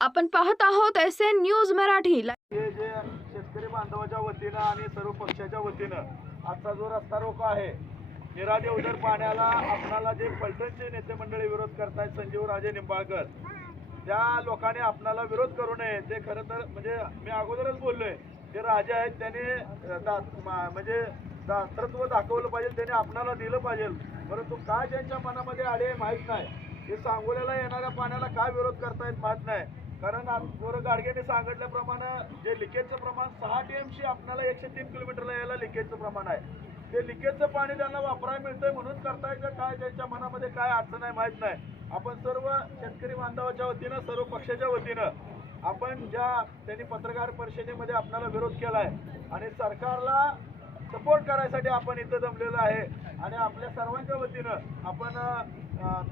आपण पाहत आहोत एस एन न्यूज मराठी. हे जे शेतकरी बांधवाच्या वतीनं आणि सर्व पक्षाच्या वतीनं आजचा जो रस्ता रोको आहे निरा देवधर पाण्याला आपणाला जे पलटणचे नेते मंडळी विरोध करतायत संजीव राजे निंबाळकर त्या लोकांनी आपणाला विरोध करू नये. ते खरं तर म्हणजे मी अगोदरच बोललोय जे राजे आहेत त्यांनी म्हणजे दातृत्व दाखवलं पाहिजे त्यांनी आपणाला दिलं पाहिजे. परंतु काय त्यांच्या मनामध्ये आले माहीत नाही. हे सांगोल्याला येणाऱ्या पाण्याला काय विरोध करतायत माहीत नाही. कारण गोर गोरं गाडगेने सांगितल्याप्रमाणे जे लिकेजचं प्रमाण सहा टीएमसी आपल्याला एकशे तीन किलोमीटरला यायला लिकेजचं प्रमाण आहे. ते लिकेजचं पाणी त्यांना वापरायला मिळतंय म्हणून करताय का काय त्यांच्या मनामध्ये काय अडचण आहे माहीत नाही. आपण सर्व शेतकरी बांधवाच्या वतीनं सर्व पक्षाच्या वतीनं आपण ज्या त्यांनी पत्रकार परिषदेमध्ये आपल्याला विरोध केला आहे आणि सरकारला सपोर्ट करायसाठी आपण इथं जमलेलो आहे. आणि आपल्या सर्वांच्या वतीनं आपण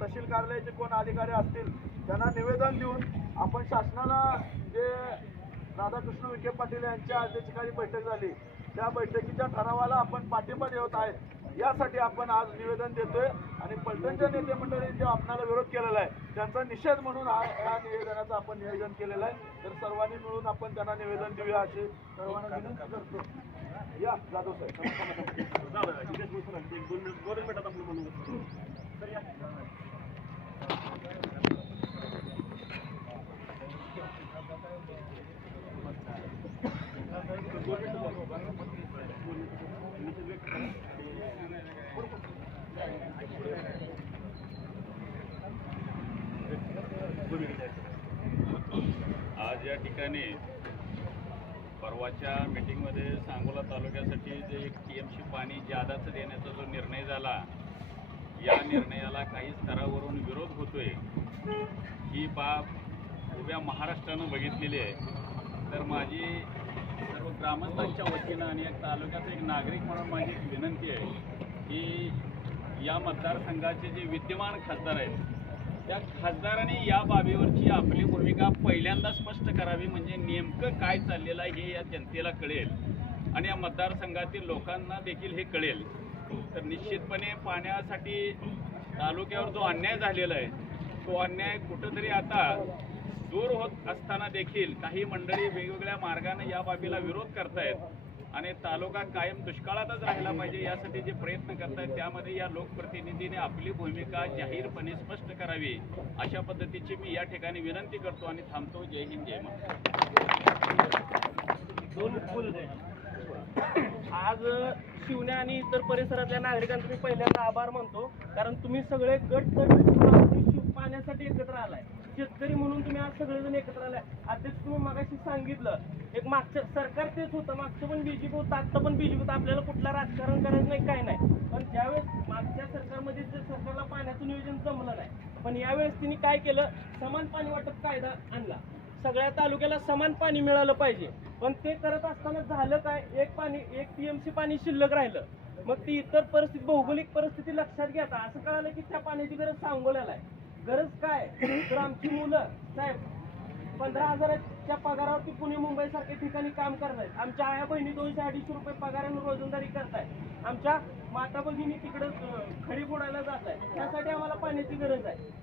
तहसील कार्यालयाचे कोण अधिकारी असतील त्यांना निवेदन देऊन आपण शासनाला जे राधाकृष्ण विखे पाटील यांच्या अध्यक्षकाली बैठक झाली. त्या बैठकीच्या ठरावाला आपण पाठिंबा देत आहे यासाठी आपण आज निवेदन देतोय आणि पलटणच्या नेते मंडळींनी जे आपणाला विरोध केलेला आहे त्यांचा निषेध म्हणून हा या निवेदनाचं आपण नियोजन केलेलं आहे. तर सर्वांनी मिळून आपण त्यांना निवेदन देऊया अशी सर्वांना विनंती करतो. या जाधव साहेब आज या ठिकाणी परवाच्या मीटिंगमध्ये सांगोला तालुक्यासाठी जे एक टी एम सी पाणी जादाचं देण्याचा जो निर्णय झाला या निर्णयाला काही स्तरावरून विरोध होतोय. ही बाब उभ्या महाराष्ट्रानं बघितलेली आहे. तर माझी ग्रामस्थांच्या वतीनं आणि एक तालुक्याचा एक नागरिक म्हणून माझी एक विनंती आहे की या मतदारसंघाचे जे विद्यमान खासदार आहेत त्या खासदारांनी या बाबीवरची आपली भूमिका पहिल्यांदा स्पष्ट करावी म्हणजे नेमकं काय चाललेलं आहे हे या जनतेला कळेल आणि या मतदारसंघातील लोकांना देखील हे कळेल. तर निश्चितपणे पाण्यासाठी तालुक्यावर जो अन्याय झालेला आहे तो अन्याय कुठंतरी आता दूर होत असताना देखील काही मंडळी वेगवेगळ्या मार्गाने या बाबीला विरोध करतायत. आणि तालुका कायम दुष्काळातच राहिला पाहिजे यासाठी जे प्रयत्न करतायत त्यामध्ये या लोकप्रतिनिधीने आपली भूमिका जाहीरपणे स्पष्ट करावी. अशा पद्धतीची मी या ठिकाणी विनंती करतो आणि थांबतो. जय हिंद जय महाराष्ट्र. आज शिवण्या आणि इतर परिसरातल्या नागरिकांचा मी पहिल्यांदा आभार मानतो. कारण तुम्ही सगळे गट गट शिव पाण्यासाठी एकत्र आलाय. शेतकरी म्हणून तुम्ही आज सगळेजण एकत्र आलाय. अध्यक्ष तुम्ही मगाशी सांगितलं. एक मागच्या सरकार तेच होतं. मागचं पण बीजेपी होतं आत्ता पण बीजेपी होतं. आपल्याला कुठलं राजकारण करायचं नाही काय नाही. पण ज्यावेळेस मागच्या सरकारमध्ये जे सरकारला पाण्याचं नियोजन जमलं नाही पण यावेळेस तिने काय केलं? समान पाणी वाटप कायदा आणला. सगळ्या तालुक्याला समान पाणी मिळालं पाहिजे. पण ते करत असताना झालं काय? एक पाणी एक टीएमसी पाणी शिल्लक राहिलं. मग ती इतर परिस्थिती भौगोलिक परिस्थिती लक्षात घेता असं कळालं की त्या पाण्याची गरज सांगोल्याला आहे. गरज काय? तर आमची मुलं साहेब पंधरा हजाराच्या पगारावरती पुणे मुंबई सारख्या ठिकाणी काम करतायत. आमच्या आया बहिणी दोनशे अडीचशे रुपये पगारानं रोजंदारी करतायत. आमच्या माता भगिनी तिकडं खडी फोडायला जात आहेत त्यासाठी आम्हाला पाण्याची गरज आहे.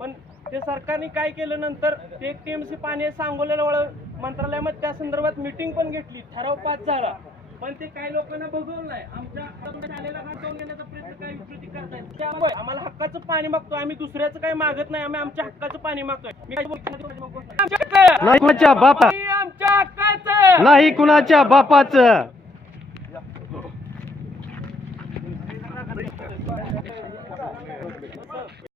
पण ते सरकारने काय केलं नंतर ते एक टीएमसी पाणी सांगोल्याला वळ मंत्रालयामध्ये त्या संदर्भात मिटिंग पण घेतली. ठराव पास झाला. पण ते काही लोकांना बघवलं नाही. आमच्या घेण्याचा प्रयत्न काही विकृती करतायत. त्यामुळे आम्हाला हक्काचं पाणी मागतो आम्ही दुसऱ्याचं काही मागत नाही. आम्ही आमच्या हक्काचं पाणी मागतोय. मी काही बोलतो आमच्या हक्काचं. नाही कुणाच्या बापाचं.